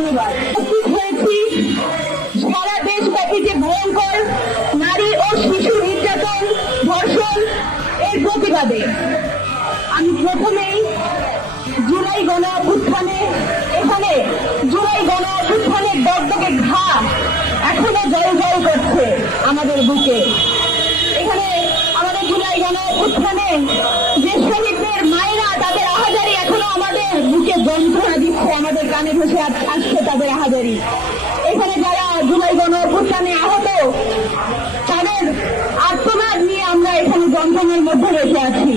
ধন্যবাদ। হয়েছি সারা দেশব্যাপী যে ভয়ঙ্কর নারী ও শিশু নির্যাতন, ধর্ষণ এর প্রতিবাদে আমি প্রথমেই জুলাই গণ অভ্যুত্থানে জুলাই গণ অভ্যুত্থানের দগদগে ঘা এখনো জল জল করছে আমাদের বুকে। এখানে আমাদের জুলাই গণ অভ্যুত্থানে যে শহীদদের মায়েরা, তাদের আহাজারি এখনো আমাদের বুকে যন্ত্রণা দিচ্ছে, আমাদের কানে ভেসে আসছে তাদের আহাজারি। এখানে যারা জুলাই গণ অভ্যুত্থানে আহত, তাদের আত্মনাদ নিয়ে আমরা এখানে যন্ত্রণার মধ্যে রেখে আছি।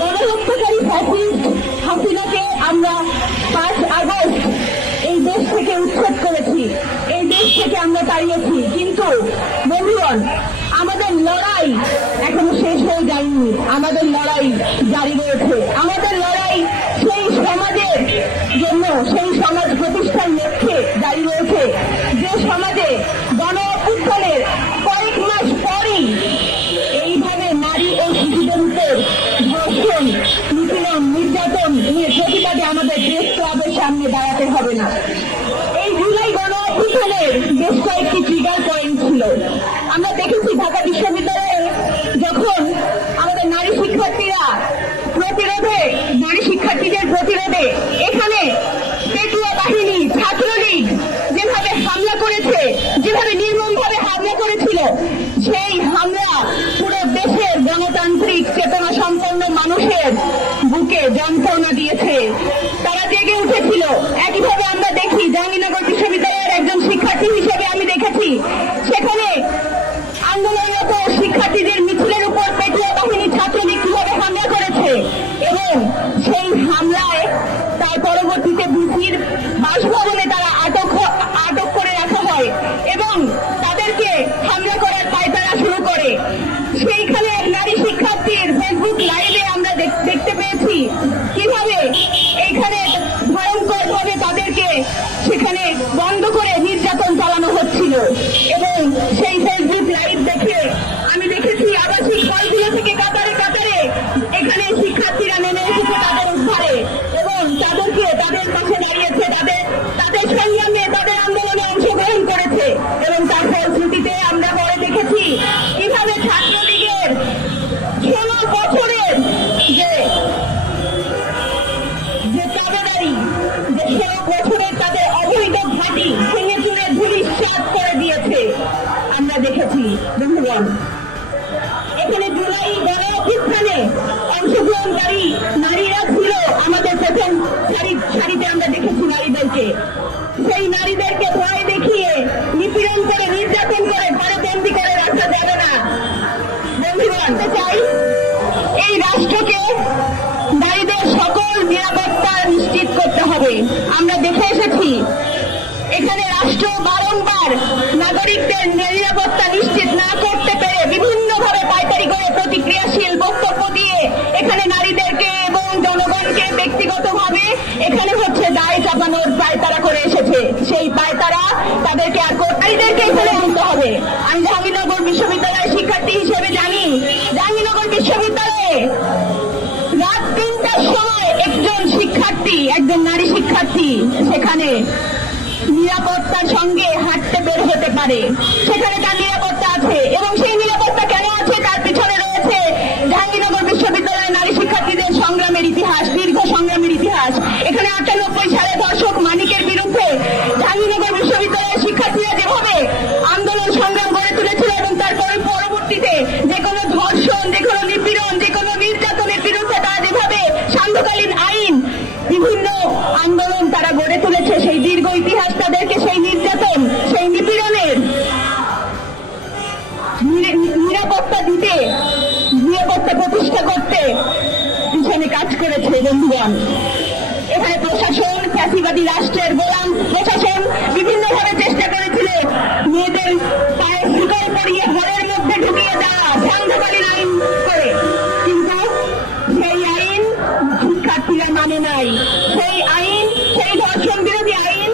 গণহত্যাকারী ফ্যাসিস্ট হাসিনাকে আমরা 5 আগস্ট এই দেশ থেকে উচ্ছেদ করেছি, এই দেশ থেকে আমরা তাড়িয়েছি। কিন্তু বন্ধুগণ, আমাদের লড়াই এখনো শেষ হয়ে যায়নি, আমাদের লড়াই জারি রয়েছে। আমাদের লড়াই সেই সমাজের জন্য, সেই সমাজ প্রতিষ্ঠার লক্ষ্যে জারি রয়েছে, যে সমাজে গণ অভ্যুত্থানের কয়েক মাস পরেই এইভাবে নারী ও শিশুদের উপর ধর্ষণ, নিপীড়ন, নির্যাতন নিয়ে প্রতিবাদে আমাদের প্রেস ক্লাবের সামনে দাঁড়াতে হবে না। এই জুলাই গণ অভ্যুত্থানের বেশ কয়েকটি ট্রিগার পয়েন্ট ছিল। আমরা দেখেছি ঢাকা বিশ্ববিদ্যালয়ে যখন আমাদের নারী শিক্ষার্থীদের প্রতিরোধে এখানে পেটুয়া বাহিনী, ছাত্রলীগ যেভাবে হামলা করেছে, যেভাবে নির্মমভাবে হামলা করেছিল, সেই হামলা পুরো দেশের গণতান্ত্রিক চেতনা সম্পন্ন মানুষের বুকে যন্ত্রণা দিয়েছে। তারা জেগে উঠেছিল। একইভাবে আমরা দেখি জাহাঙ্গীরনগর বিশ্ববিদ্যালয়ের একজন শিক্ষার্থী হিসেবে আমি দেখেছি সেখানে আন্দোলনরত শিক্ষার্থীদের মিছিলের উপর পেটুয়া বাহিনী, ছাত্রলীগ কিভাবে হামলা করেছে, এবং সেই হামলায় তার পরবর্তীতে বিসির বাসভবনে তারা আটক করে রাখা হয় এবং তাদেরকে হামলা করার পায়তারা শুরু করে। সেইখানে এক নারী শিক্ষার্থীর ফেসবুক লাইভে আমরা দেখতে পেয়েছি কিভাবে এইখানে ভয়ঙ্কর ভাবে তাদেরকে সেখানে বন্ধ করে নির্যাতন চালানো হচ্ছিল। এবং সেই ফেসবুক লাইভ দেখে আমি দেখেছি আবাসিক হলগুলো থেকে কাতারে কাতারে এখানে শিক্ষার্থীরা নেমে এসেছে তাদের উদ্ধারে এবং তাদেরকে তাদের পাশে দাঁড়িয়েছে, তাদের সংগ্রামে, তাদের আন্দোলনে অংশগ্রহণ করেছে। এবং তার ফলশ্রুতিতে আমরা পরে দেখেছি কিভাবে ছাত্রলীগের 16 বছরের যে তাবেদারি, যে 16 বছরের তাদের অবৈধ ঘাঁটি ভেঙে চুরে ধূলিসাৎ করে দিয়েছে আমরা দেখেছি। বন্ধুগণ, এখানে জুলাই গণ অভ্যুত্থানে অংশগ্রহণকারী নারীরা ছিল আমাদের প্রথম সারিতে। আমরা দেখেছি নারীদেরকে, সেই নারীদেরকে ভয় দেখিয়ে নিপীড়ন করে, নির্যাতন করে ঘরে বন্দি করে রাখা যাবে না। বন্ধুগণ, চাই এই রাষ্ট্রকে নারীদের সকল নিরাপত্তা নিশ্চিত করতে হবে। আমরা দেখে এসেছি এখানে রাষ্ট্র বারংবার নাগরিকদের নিরাপত্তা নিশ্চিত না করতে পেরে বিভিন্নভাবে পায়তারি করে, প্রতিক্রিয়াশীল বক্তব্য দিয়ে এখানে নারীদেরকে এবং জনগণকে ব্যক্তিগতভাবে এখানে দায় চাপানোর পায়তারা করে এসেছে। সেই পায়তারা তাদেরকে আর নারীদেরকে এখানে আনতে হবে। আমি জাহাঙ্গীরনগর বিশ্ববিদ্যালয়ের শিক্ষার্থী হিসেবে জানি, জাহাঙ্গীরনগর বিশ্ববিদ্যালয়ে রাত 3টার সময় একজন নারী শিক্ষার্থী সেখানে নিরাপত্তার সঙ্গে হাঁটতে বের হতে পারে। সেখানে তার নিরাপত্তা আছে এবং সেই নিরাপত্তা কেন আছে তার পিছনে রয়েছে জাহাঙ্গীরনগর বিশ্ববিদ্যালয়ের নারী শিক্ষার্থীদের সংগ্রামের ইতিহাস, দীর্ঘ সংগ্রামের ইতিহাস। এখানে 98 সালে দর্শক মানিকের বিরুদ্ধে জাহাঙ্গীরনগর বিশ্ববিদ্যালয়ের শিক্ষার্থীরা যেভাবে আন্দোলন সংগ্রাম গড়ে তুলেছিল এবং তারপরে পরবর্তীতে যে কোনো ধর্ষণ, যে কোনো নিপীড়ন, যে কোনো নির্যাতনের বিরুদ্ধে তারা যেভাবে সান্ধ্যকালীন আইন, বিভিন্ন আন্দোলন তারা গড়ে তুলেছে, সেই দীর্ঘ ইতিহাস তাদেরকে সেই নির্যাতন, সেই নিপীড়নের নিরাপত্তা দিতে, নিরাপত্তা প্রতিষ্ঠা করতে পিছনে কাজ করেছে। বন্ধুগণ, এখানে প্রশাসন, ফ্যাসিবাদী রাষ্ট্রের গোলাম প্রশাসন বিভিন্নভাবে চেষ্টা করেছিল মেয়েদের পায়ে শিকল পরিয়ে ঘরের মধ্যে ঢুকিয়ে দেওয়া, সান্ধ্যকালীন আইন করে, কিন্তু সেই আইন শিক্ষার্থীরা মানে নাই। সেই আইন, সেই ধর্ষণ বিরোধী আইন,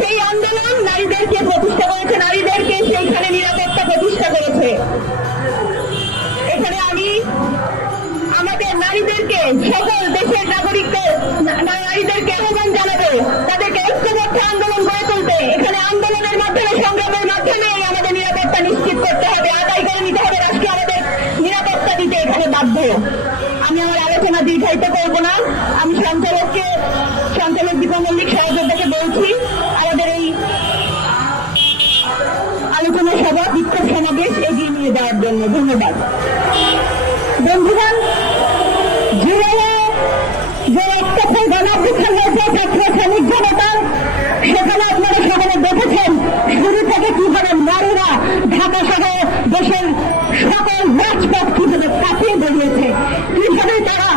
সেই আন্দোলন নারীদেরকে প্রতিষ্ঠা করেছে, নারীদেরকে সেইখানে নিরাপত্তা প্রতিষ্ঠা করেছে। এখানে আমি আমাদের নারীদেরকে, সকল দেশের নাগরিকদের নারীদেরকে আহ্বান জানাবো ধন্যবাদ। বন্ধুগণ, জীবনে যে একটা গণঅভ্যুত্থান হয়েছে ছাত্র শ্রমিক জনতা, সেখানে আপনারা সকলে দেখেছেন শুরু থেকে কিভাবে নারীরা ঢাকা সহ দেশের সকল রাজপথ কিভাবে কাটিয়ে বেরিয়েছে, কিভাবে তারা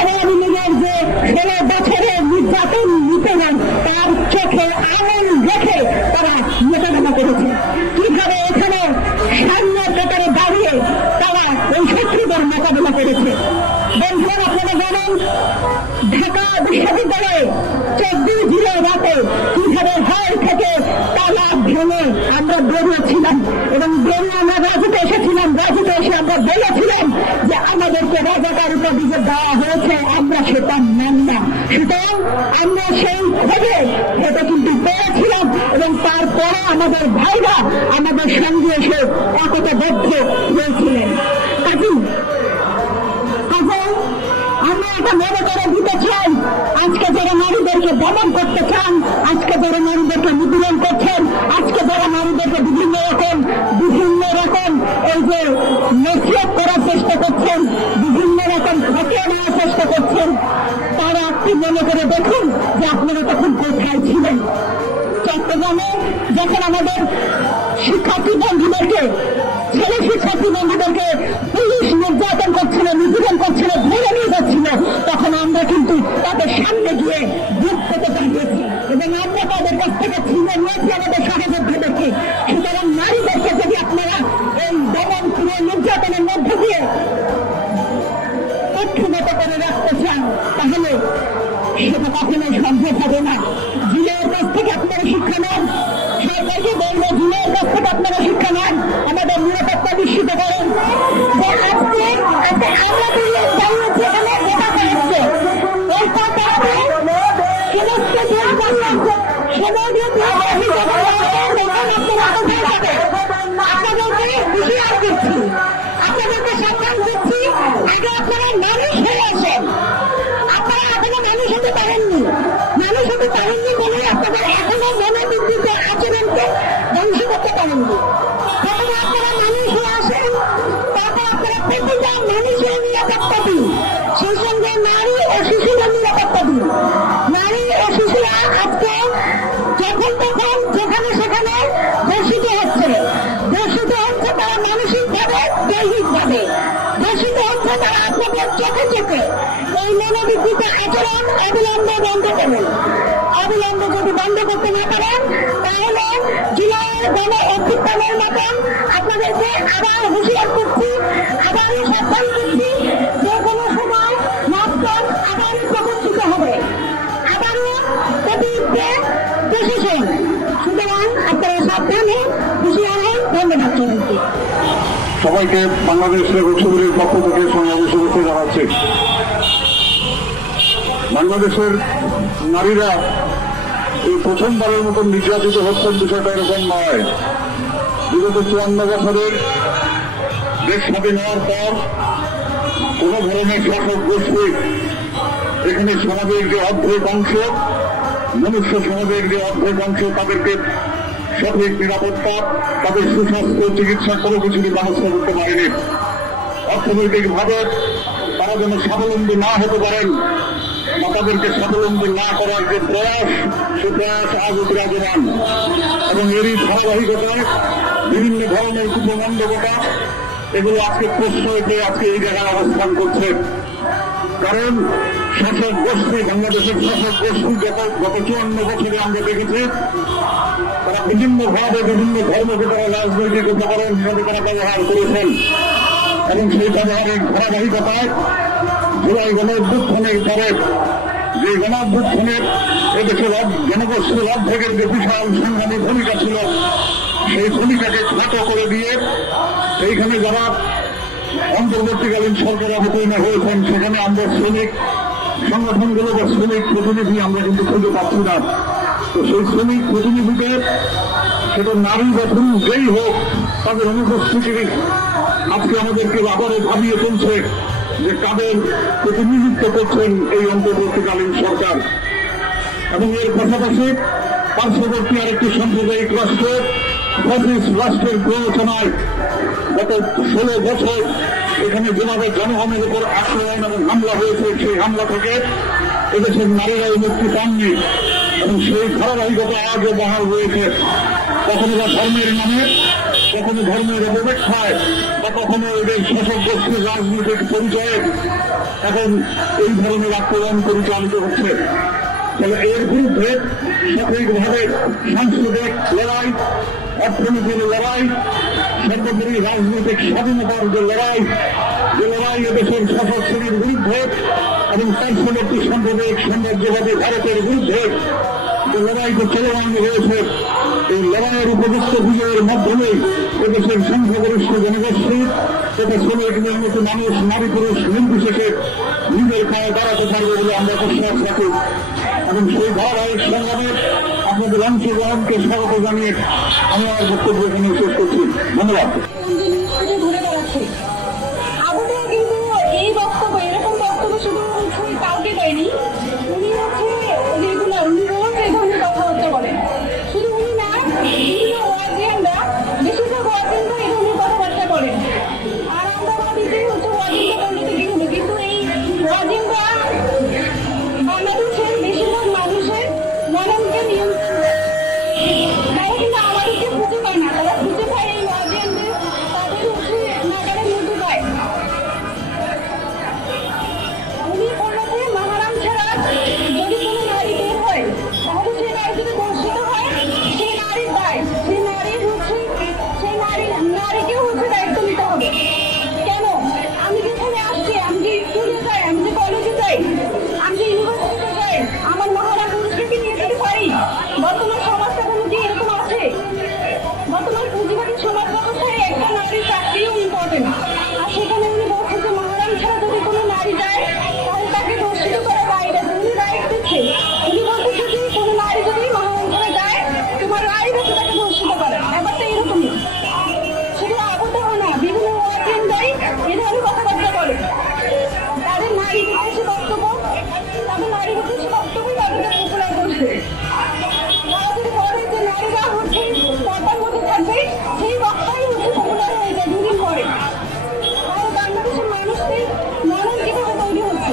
আওয়ামী লীগের যে 16 বছরের নির্যাতন নিপীড়ন তার চোখে আঙুল রেখে তারা মোকাবেলা করেছে, কিভাবে এখানে সামনের কাতারে দাঁড়িয়ে তারা ওই শত্রুদের মোকাবেলা করেছে। বন্ধুরা, আপনারা জানেন ঢাকা বিশ্ববিদ্যালয়ে 14 জুলাই রাতে কিভাবে হল থেকে তালা ভেঙে আমরা বেরিয়েছিলাম এবং বেরিয়ে আমরা রাজুতে এসেছিলাম। রাজুতে এসে আমরা বলেছিলাম যে আমাদেরকে রাজাকার উপাধি যে দেওয়া হয়েছে আমরা সেটা মানি না। সুতরাং আমরা সেই খোঁজে সেটা কিন্তু পেয়েছিলাম এবং তারপরে আমাদের ভাইরা আমাদের সঙ্গে এসে একতাবদ্ধ হয়েছিলেন। আমরা এটা মনে করে দিতে চাই, আজকে যারা নারীদেরকে দমন করতে চান, আজকে যারা নারীদেরকে নিপীড়ন করছেন, আজকে যারা নারীদেরকে বিভিন্ন রকম এই যে নসিহত করার চেষ্টা করছেন, বিভিন্ন রকম খতিয়ে নেওয়ার চেষ্টা করছেন, তারা একটু মনে করে দেখুন যে আপনারা তখন কোথায় ছিলেন। চট্টগ্রামে যখন আমাদের শিক্ষার্থী বন্ধুদেরকে, ছেলে শিক্ষার্থী বন্ধুদেরকে পুলিশ নির্যাতন করছিল, নিপীড়ন করছিল, ধরে নিয়ে যাচ্ছিল, তখন আমরা কিন্তু তাদের সামনে গিয়ে বুক পেতে পাঠিয়েছি এবং আমরা তাদের কাছ থেকে ছিনে নিয়েছি আমাদের সহযোদ্ধাদেরকে। সুতরাং নারীদেরকে যদি আপনারা এই দমন করে নির্যাতনের মধ্যে দিয়ে অক্ষুণ্ণ করে রাখতে চান তাহলে সেটা কখনোই সম্ভব হবে না। জিলের কাছ থেকে আপনারা শিক্ষা নেন, সরকারকে বলবো জিলের কাছ থেকে আপনারা শিক্ষা নেন, আমাদের নিরাপত্তা নিশ্চিত করেন। আমরা যেখানে নেতা করেছে এরপর তারা সমস্ত আপনাদেরকে হুঁশিয়ার করছি, আপনাদেরকে সাবধান করছি, আগে আপনারা মানুষ হয়ে আসেন। আপনারা এখনো মানুষ হতে পারেননি, মানুষ হতে পারেননি বলে আপনারা এখনো মনোবিদ্যুৎ আচরণকে ধ্বংস করতে পারেননি। প্রথমে আপনারা মানুষ হয়ে আসেন, তারপর আপনারা প্রতিটা মানুষের নিরাপত্তা দিন, সেই সঙ্গে নারী ও শিশুদের নিরাপত্তা দিন। নারী ও শিশুরা আজকে যখন তখন যেখানে সেখানে ধর্ষিত হচ্ছে তারা মানসিকভাবে, দৈহিকভাবে ধর্ষিত হচ্ছে তারা আপনাদের চোখে চোখে। এই মনোবিকৃত আচরণ অবিলম্বে বন্ধ করুন। অবিলম্বে যদি বন্ধ করতে না পারেন তাহলে জুলাইয়ের গণ অভ্যুত্থানের মতন আপনাদেরকে আবার হুঁশিয়ার করছি, আবারও সাবধান করছি, যে কোনো সময় লকডাউন আবারও প্রবর্তিত হবে, আবারও প্রতিদিন প্রশাসন। সুতরাং আপনারা সাবধানে হুঁশিয়ার হন। ধন্যবাদ সবাইকে। বাংলাদেশ শ্রমিক শিবিরের পক্ষ থেকে সমাবেশ শুভেচ্ছা জানাচ্ছি। বাংলাদেশের নারীরা এই প্রথমবারের মতন নির্যাতিত হচ্ছেন, বিষয়টা এরকম নয়। বিগত 54 বছরের দেশ স্বাধীন হওয়ার পর কোন ধরনের শাসক গোষ্ঠী এখানে সমাজের যে অর্ধেক অংশ, মনুষ্য সমাজের যে অর্ধেক অংশ, তাদেরকে সঠিক নিরাপত্তা, তাদের সুস্বাস্থ্য চিকিৎসা কোনো কিছুরই ব্যবস্থা করতে পারেনি। অর্থনৈতিকভাবে তারা যেন স্বাবলম্বী না হতে পারেন বা তাদেরকে স্বাবলম্বী না করার যে প্রয়াস, সে প্রয়াস আজ বিরাজমান এবং এরই ধারাবাহিকতায় বিভিন্ন ধরনের কুপমণ্ডকতা এগুলো আজকে প্রশ্রয় পেয়ে আজকে এই জায়গায় অবস্থান করছে। কারণ শাসক গোষ্ঠী, বাংলাদেশের শাসক গোষ্ঠী গত 54 বছরে আমরা দেখেছি তারা বিভিন্নভাবে বিভিন্ন ধর্মকে তারা রাজনৈতিক উপকরণ হিসাবে তারা ব্যবহার করেছেন এবং সেই ব্যবহারের ধারাবাহিকতায় জুলাই গণঅভ্যুত্থানের পরে যে গণঅভ্যুত্থানের এদেশের জনগোষ্ঠীর অর্ধেকের যে বিশাল সংগ্রামী ভূমিকা ছিল সেই ভূমিকাকে খাটো করে দিয়ে এইখানে যারা অন্তর্বর্তীকালীন সরকার অবতীর্ণ হয়েছেন সেখানে আমরা শ্রমিক সংগঠনগুলো বা শ্রমিক প্রতিনিধি আমরা কিন্তু খুঁজে পাচ্ছি না। তো সেই শ্রমিক প্রতিনিধিদের, সেটা নারী বা পুরুষ যেই হোক, তাদের অনুপস্থিতি আজকে আমাদেরকে আবারও ভাবিয়ে তুলছে যে তাদের প্রতিনিধিত্ব করছেন এই অন্তর্বর্তীকালীন সরকার। এবং এর পাশাপাশি পার্শ্ববর্তী আরেকটি সাম্প্রদায়িক রাষ্ট্র ফ্যাসিস্ট রাষ্ট্রের প্ররোচনায় গত 16 বছর এখানে যেভাবে জনগণের উপর আক্রমণ এবং হামলা হয়েছে, সেই হামলা থেকে এদেশের নারীরাই মুক্তি পাননি এবং সেই ধারাবাহিকতা আজও বহাল রয়েছে। কখনো বা ধর্মের নামে, কখনো ধর্মের অপেক্ষায়, বা কখনো এদের শাসক গোষ্ঠীর রাজনৈতিক পরিচয়ে এখন এই ধরনের আক্রমণ পরিচালিত হচ্ছে। তবে এর বিরুদ্ধে সঠিকভাবে সাংস্কৃতিক লড়াই, অর্থনীতির লড়াই, সর্বোপরি রাজনৈতিক স্বাধীনতার যে লড়াই এদেশের শাসক শ্রেণীর বিরুদ্ধে এবং পার্শ্ববর্তী সাম্প্রদায়িক সাম্রাজ্যবাদী ভারতের বিরুদ্ধে যে লড়াইটি চলমান রয়েছে, এই লড়াইয়ের উপযুক্ত বিজয়ের মাধ্যমে এদেশের সংখ্যাগরিষ্ঠ জনগোষ্ঠী তথা শ্রমিক নির্মিত মানুষ, নারী পুরুষ নির্বিশেষে নিজের পায়ে দাঁড়াতে পারবে বলে আমরা বিশ্বাস রাখি। এবং সেই ধারাবাহিক সংগ্রামে আপনাদের অংশগ্রহণকে স্বাগত জানিয়ে আমি আমার বক্তব্য এখানে শেষ করছি। ধন্যবাদ। ঘুরে বেড়াচ্ছে আবুটা কিন্তু এই বক্তব্য, এরকম বক্তব্য শুধু কাউকে দেয়নি। উনি হচ্ছে রেগুলার, উনি রোজ এই ধরনের কথাবার্তা বলেন। শুধু উনি না, বিভিন্ন ওয়াজিয়ানরা, বেশিরভাগ ওয়াজিয়ানরা এই ধরনের কথাবার্তা বলেন। আর আমরা ভাবি যে হচ্ছে ওয়াজিয়ানরা বলতে কি হলো, কিন্তু এই ওয়াজিয়ানরা বাংলাদেশের বেশিরভাগ মানুষের মননকে নিয়ন্ত্রণ করে। তারা কিন্তু আমাদেরকে খুঁজে পায় না, তারা খুঁজে পায় এই ওয়াজিয়ানদের, তাদের হচ্ছে নাগারে মৃত্যু পায়। উনি বললেন যে মাহারাম ছাড়া যদি কোনো নারী বের হয় তাহলে সেই নারী যদি ধর্ষিত হয়, সেই নারীর দায়, সেই নারীর হচ্ছে, সেই নারীকেও হচ্ছে দায়িত্ব নিতে হবে। কেন? আমি যেখানে আসছি, আমি যে স্কুলে যাই, আমি যে কলেজে যাই, আমি যে ইউনিভার্সিটিতে যাই, আমার মহারাম পুরুষকে কি নিয়ে যেতে পারি? বর্তমান সমাজটা কোনো কি এরকম আছে? বর্তমান পুঁজিবাদী সমাজ ব্যবস্থায় একটা নারীর চাকরিও ইম্পর্টেন্ট। আর সেখানে উনি বলছেন যে মহারাম ছাড়া যদি কোনো নারী যায় তাহলে তাকে ধর্ষিত করা বাইরে, উনি রাইট দিচ্ছে। উনি বলতেছে যে কোনো নারী যদি মহারাম ছাড়া যায়, তোমার রাইট আছে তাকে ধর্ষিত করা। ব্যাপারটা এরকমই। শুধু আবুদাহ না, বিভিন্ন ওয়াজিয়ানরাই এ ধরনের কথাবার্তা বলে। তাদের নারী বিদ্বেষী বক্তব্য, তাদের নারী বিদ্বেষী বক্তব্যই তাদেরকে পপুলার করছে। তারা যদি বলে যে নারীরা হচ্ছে পর্দার মধ্যে থাকবে, সেই বক্তাই হচ্ছে পপুলার হয়ে যায় দুদিন পরে। তাহলে বাংলাদেশের মানুষদের মনন কিভাবে তৈরি হচ্ছে?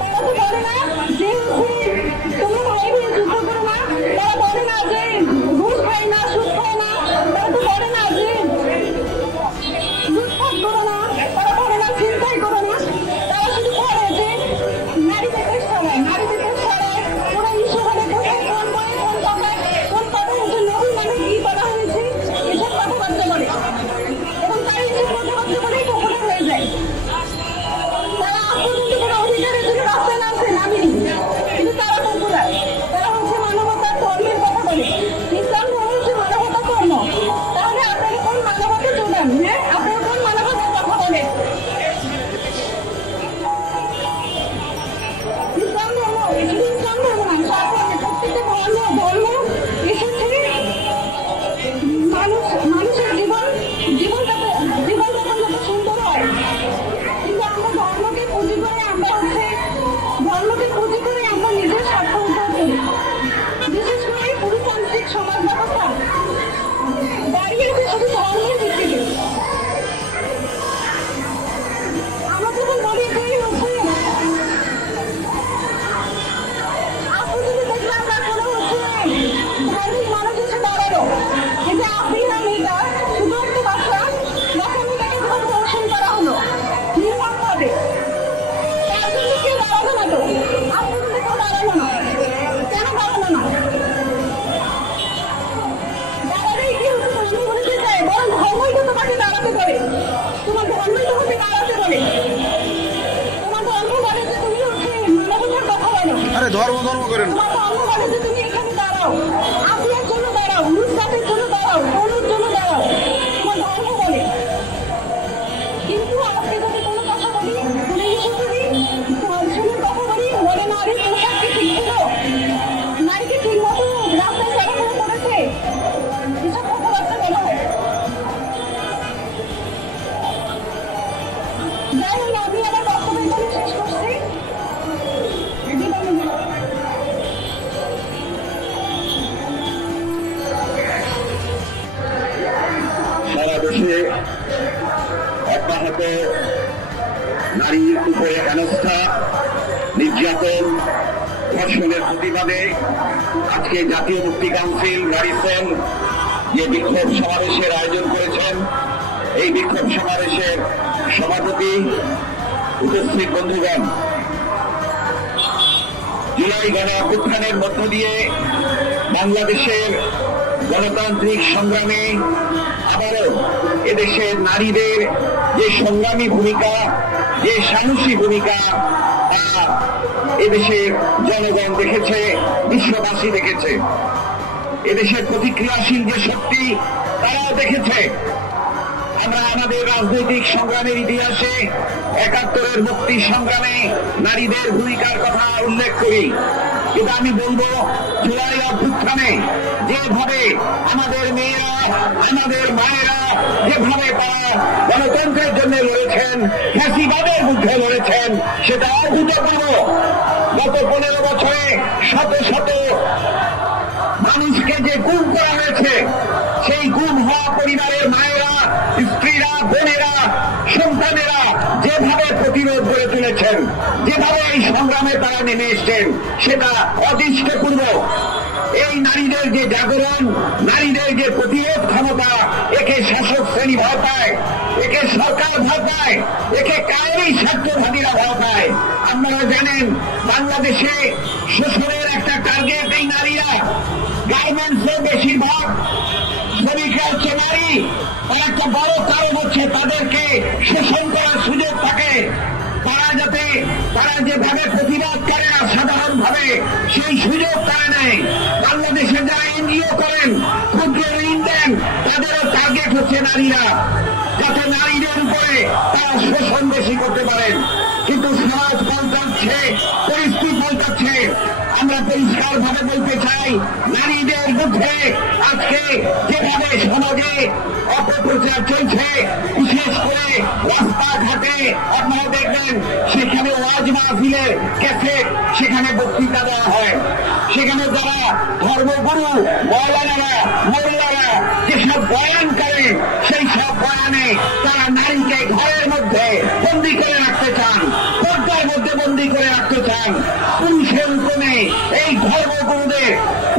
তারা তো বলে না যে হচ্ছে তোমরা ভাই বোন যুদ্ধ করো না, তারা বলে না যে ঘুষ খায় না, সুদ খায় না, তারা তো বলে না যে লুটপাট করো না, তারা বলে না চিন্তাই করো না। তারা শুধু বলে যে নারীদের দেশ চালায়, নারীদের দেশ চালায়, ওরা ইস্যুভাবে কোথায় কোন বয়ে কোন কথায় কোন কথা হচ্ছে নবীন মানুষ কি করা হয়েছে, এসব কথাবার্তা বলে। এবং তারা এসব কথাবার্তা বলেই পপুলার হয়ে যায়। তারা পর্যন্ত কোনো অধিকারের জন্য রাস্তায় নামেনি, কিন্তু তারা পপুলার। তারা হচ্ছে মানবতার ধর্মের কথা বলে। ইসলাম ধর্ম হচ্ছে মানবতার ধর্ম। তাহলে আপনারা কোন মানবতা যোগান? হ্যাঁ, আপনারা কোন মানবতার কথা বলেন? ইসলাম ধর্ম, শুধু ইসলাম ধর্ম না, প্রত্যেকটা ধর্ম এসেছে মানুষের জীবন যাপন যত সুন্দর হয়। কিন্তু আমরা ধর্মকে পুঁজি করে আমরা নিজের স্বার্থ উদ্ধার করি। বিশেষ করে পুরুষতান্ত্রিক সমাজ ব্যবস্থা দাঁড়িয়েছে শুধু ধর্মের ভিত্তিতে। আমরা যখন বলি যে হচ্ছে আপনি যদি দেখলাম না কোনো হচ্ছে ধার্মিক মানুষ এসে দাঁড়ালো, এই যে আফরিনা মেয়েটা শুধু একটা বাচ্চা মেয়েটাকে যখন ধর্ষণ করা হলো নির্মমভাবে, তার জন্য কেউ দাঁড়ালো না তো? আপনি যদি কেউ দাঁড়ালো না, কেন দাঁড়ালো না? দাঁড়ালেই কি হচ্ছে? তুমি বলেছে চাই, বরং ধর্মই তো তোমাকে দাঁড়াতে বলে। তোমার ধর্মই তোমাকে দাঁড়াতে বলে। তোমার ধর্ম বলে যে তুমি হচ্ছে মানবতার কথা বলো। আরে ধর্ম করেন। তোমার ধর্ম বলে যে তুমি এখানে দাঁড়াও, আফিয়ার জন্য দাঁড়াও, নুসরাতের জন্য দাঁড়াও, তনুর জন্য দাঁড়াও। তোমার ধর্ম বলে। কিন্তু আজকে যদি কোনো কথা বলি, কোনো ইস্যু করি, ধর্ষণের কথা বলি, বলে নারীর পোশাক কি ঠিক ছিল, নারীকে ঠিক মতো রাস্তায় চলাফেরা করেছে, এসব কথাবার্তা বলা হয়। যাই হোক, আমি আমার বক্তব্য এখানে শেষ করছি। হেনস্থা, নির্যাতন, ধর্ষণের প্রতিবাদে আজকে জাতীয় মুক্তি কাউন্সিল গাড়িসেন যে বিক্ষোভ সমাবেশের আয়োজন করেছেন, এই বিক্ষোভ সমাবেশের সভাপতি, উপস্থিত বন্ধুগণ, জুলাই গণ অভ্যুত্থানের মধ্য দিয়ে বাংলাদেশের গণতান্ত্রিক সংগ্রামে আবারও এদেশের নারীদের যে সংগ্রামী ভূমিকা, যে সাহসী ভূমিকা, তা এদেশের জনগণ দেখেছে, বিশ্ববাসী দেখেছে। এদেশের প্রতিক্রিয়াশীল যে শক্তি, তারাও দেখেছে। আমরা আমাদের রাজনৈতিক সংগ্রামের ইতিহাসে ৭১-এর মুক্তি সংগ্রামে নারীদের ভূমিকার কথা উল্লেখ করি, কিন্তু আমি বলবো জুলাই অভ্যুত্থানে যেভাবে আমাদের মেয়েরা, আমাদের মায়েরা যেভাবে তারা গণতন্ত্রের জন্য লড়েছেন, ফ্যাসিবাদের বিরুদ্ধে লড়েছেন, সেটা অভূতপূর্ব। গত ১৫ বছরে শত শত মানুষকে যে গুম করা হয়েছে, সেই গুম হওয়া পরিবারের মায়েরা, স্ত্রীরা, বোনেরা, সন্তানেরা যেভাবে প্রতিরোধ গড়ে তুলেছেন, যেভাবে এই সংগ্রামে তারা নেমে এসছেন, সেটা অদৃষ্টপূর্ব। এই নারীদের যে জাগরণ, নারীদের যে প্রতিরোধ ক্ষমতা, একে শাসক শ্রেণী ভয় পায়, একে সরকার ভয় পায়, একে কারোরই স্বার্থবাদীরা ভয় পায়। আপনারা জানেন বাংলাদেশে শোষণের একটা টার্গেট এই নারীরা। গার্মেন্টসে বেশিরভাগ শ্রমিকরা হচ্ছে নারী। তার একটা বড় কারণ হচ্ছে তাদেরকে শোষণ করার সুযোগ থাকে। তারা যেভাবে প্রতিবাদ করে না সাধারণভাবে, সেই সুযোগ তারা নেয়। বাংলাদেশে যারা এনজিও করেন, ক্ষুদ্র ঋণ দেন, তাদেরও টার্গেট হচ্ছে নারীরা, যাতে নারীদের উপরে তারা শোষণ বেশি করতে পারেন। কিন্তু সমাজ পাল্টাচ্ছে, পরিস্থিতি পাল্টাচ্ছে। আমরা পরিষ্কার ভাবে বলতে চাই, নারীদের বিরুদ্ধে আজকে যেভাবে সমাজে অপপ্রচার চলছে, বিশেষ করে রাস্তাঘাটে আপনারা দেখবেন সেখানে ওয়াজ মাহফিলের ক্যাসেট, সেখানে বক্তৃতা দেওয়া হয়, সেখানে যারা ধর্মগুরু, মৌলানারা, মোল্লারা যেসব বয়ান করেন, সেই সব বয়ানে তারা নারীকে ঘরের মধ্যে বন্দী করে রাখতে চান, পর্দার মধ্যে বন্দী করে রাখতে চান। পুরুষের উপরে এই ধর্মগুরুদের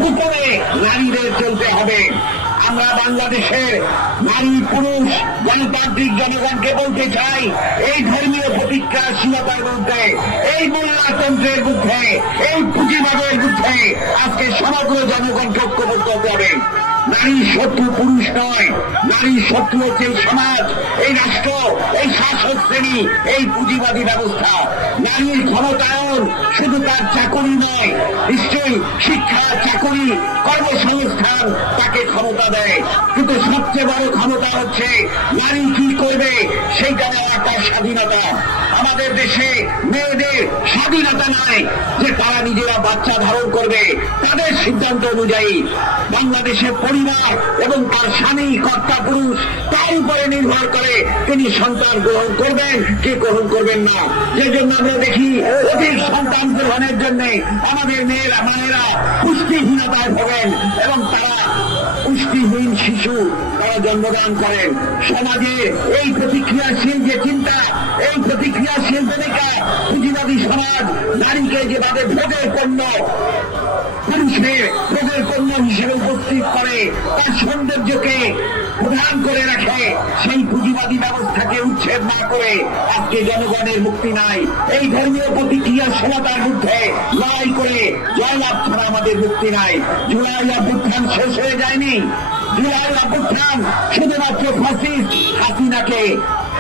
উপরে নারীদের চলতে হবে। আমরা বাংলাদেশের নারী পুরুষ গণতান্ত্রিক জনগণকে বলতে চাই, এই ধর্মীয় প্রতিক্রিয়াশীলতার বিরুদ্ধে, এই মোল্লাতন্ত্রের বিরুদ্ধে, এই পুঁজিবাদের বিরুদ্ধে আজকে সমগ্র জনগণকে ঐক্যবদ্ধ হতে হবে। নারীর শত্রু পুরুষ নয়, নারীর শত্রু হচ্ছে এই সমাজ, এই রাষ্ট্র, এই শাসক শ্রেণী, এই পুঁজিবাদী ব্যবস্থা। নারীর ক্ষমতায়ন শুধু তার চাকরি নয়, নিশ্চয়ই শিক্ষা, চাকরি, কর্মসংস্থান তাকে ক্ষমতা দেয়, কিন্তু সবচেয়ে বড় ক্ষমতা হচ্ছে নারী কি করবে সেইটা নেওয়া একটা স্বাধীনতা। আমাদের দেশে মেয়েদের স্বাধীনতা নয় যে তারা নিজেরা বাচ্চা ধারণ করবে, তাদের সিদ্ধান্ত অনুযায়ী বাংলাদেশের পরিবার এবং তার স্বামী, কর্তা পুরুষ, তার উপরে নির্ভর করে তিনি সন্তান গ্রহণ করবেন কি গ্রহণ করবেন না। যে জন্য আমরা দেখি অধিক সন্তান গ্রহণের জন্য আমাদের মেয়েরা, মায়েরা পুষ্টিহীনতায় ভোগেন এবং তারা পুষ্টিহীন শিশু তারা জন্মদান করেন। সমাজে এই প্রতিক্রিয়াশীল যে চিন্তা, এই প্রতিক্রিয়াশীল ভূমিকা, পুঁজিবাদী সমাজ নারীকে যেভাবে ভোগের পণ্য, পুরুষের ভোগের পণ্য হিসেবে উপস্থিত করে, তার সৌন্দর্যকে প্রধান করে রাখে, সেই পুঁজিবাদী ব্যবস্থাকে উচ্ছেদ না করে আজকে জনগণের মুক্তি নাই। এই ধর্মীয় প্রতিক্রিয়াশীলতার বিরুদ্ধে লড়াই করে জয়লাভ ছাড়া আমাদের মুক্তি নাই। জুলাই অভ্যুত্থান শেষ হয়ে যায়নি। জুলাই অভ্যুত্থান শুধুমাত্র ফ্যাসিস্ট হাসিনাকে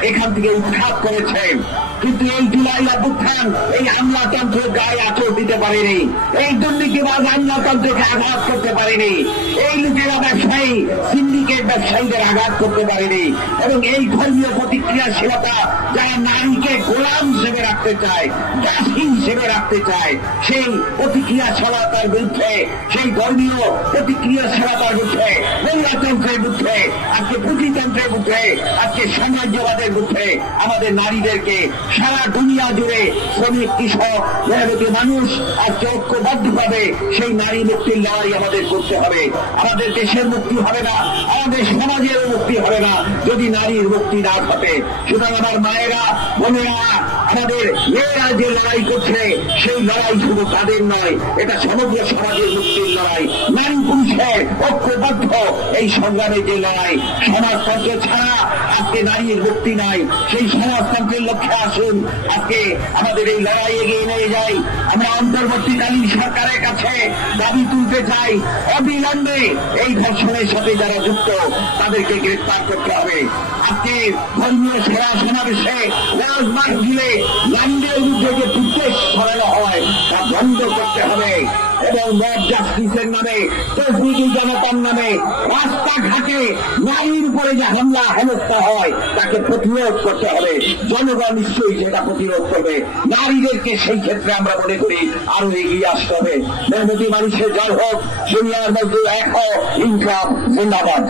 এখান থেকে উৎখাত করেছে, কিন্তু এই জুলাই অভ্যুত্থান এই আমলাতন্ত্রের গায়ে আঁচড় দিতে পারেনি, এই দুর্নীতিবাজ আমলাতন্ত্রকে আঘাত করতে পারেনি, এই লুটেরা ব্যবসায়ী, সিন্ডিকেট ব্যবসায়ীদের আঘাত করতে পারেনি। এবং এই ধর্মীয় প্রতিক্রিয়াশীলতা যারা নারীকে গোলাম হিসেবে রাখতে চায়, দাসী হিসেবে রাখতে চায়, সেই প্রতিক্রিয়াশীলতার বিরুদ্ধে, সেই ধর্মীয় প্রতিক্রিয়াশীলতার বিরুদ্ধে, মোল্লাতন্ত্রের বিরুদ্ধে, আজকে পুঁজিতন্ত্রের বিরুদ্ধে, আজকে সাম্রাজ্যবাদের বিরুদ্ধে আমাদের নারীদেরকে সারা দুনিয়া জুড়ে শ্রমিক, কৃষক, মেহনতি মানুষ আজকে ঐক্যবদ্ধভাবে সেই নারী মুক্তির লড়াই আমাদের করতে হবে। আমাদের দেশের মুক্তি হবে না, আমাদের সমাজের মুক্তি হবে না যদি নারীর মুক্তি না ঘটে। সুতরাং আমার মায়েরা, বোনেরা, আমাদের মেয়েরা যে লড়াই করছে সেই লড়াই শুধু তাদের নয়, এটা সমগ্র সমাজের মুক্তির লড়াই। নারী পুরুষের ঐক্যবদ্ধ এই সংগ্রামে যে লড়াই, সমাজতন্ত্র ছাড়া আজকে নারীর মুক্তি নাই। সেই সমাজতন্ত্রের লক্ষ্যে আসুন আজকে আমাদের এই লড়াই এগিয়ে নিয়ে যাই। আমরা অন্তর্বর্তীকালীন সরকারের কাছে দাবি তুলতে চাই, অবিলম্বে এই ধর্ষণের সাথে যারা যুক্ত তাদেরকে গ্রেফতার করতে হবে। আজকে ধর্মীয় সেরা সমাবেশে রাজমার্গ ঘিরে নারীদের বিরুদ্ধে যে বিদ্বেষ ছড়ানো হয় তা বন্ধ করতে হবে এবং মব জাস্টিসের নামে, তসবিহি জনতার নামে রাস্তাঘাটে নারীর উপরে যে হামলা হেনস্থা হয় তাকে প্রতিরোধ করতে হবে। জনগণ নিশ্চয়ই সেটা প্রতিরোধ করবে। নারীদেরকে সেই ক্ষেত্রে আমরা মনে করি আরো এগিয়ে আসতে হবে। মেহনতি মানুষের জয় হোক, দুনিয়ার মধ্যে এক হোক, ইনকাম জিন্দাবাদ।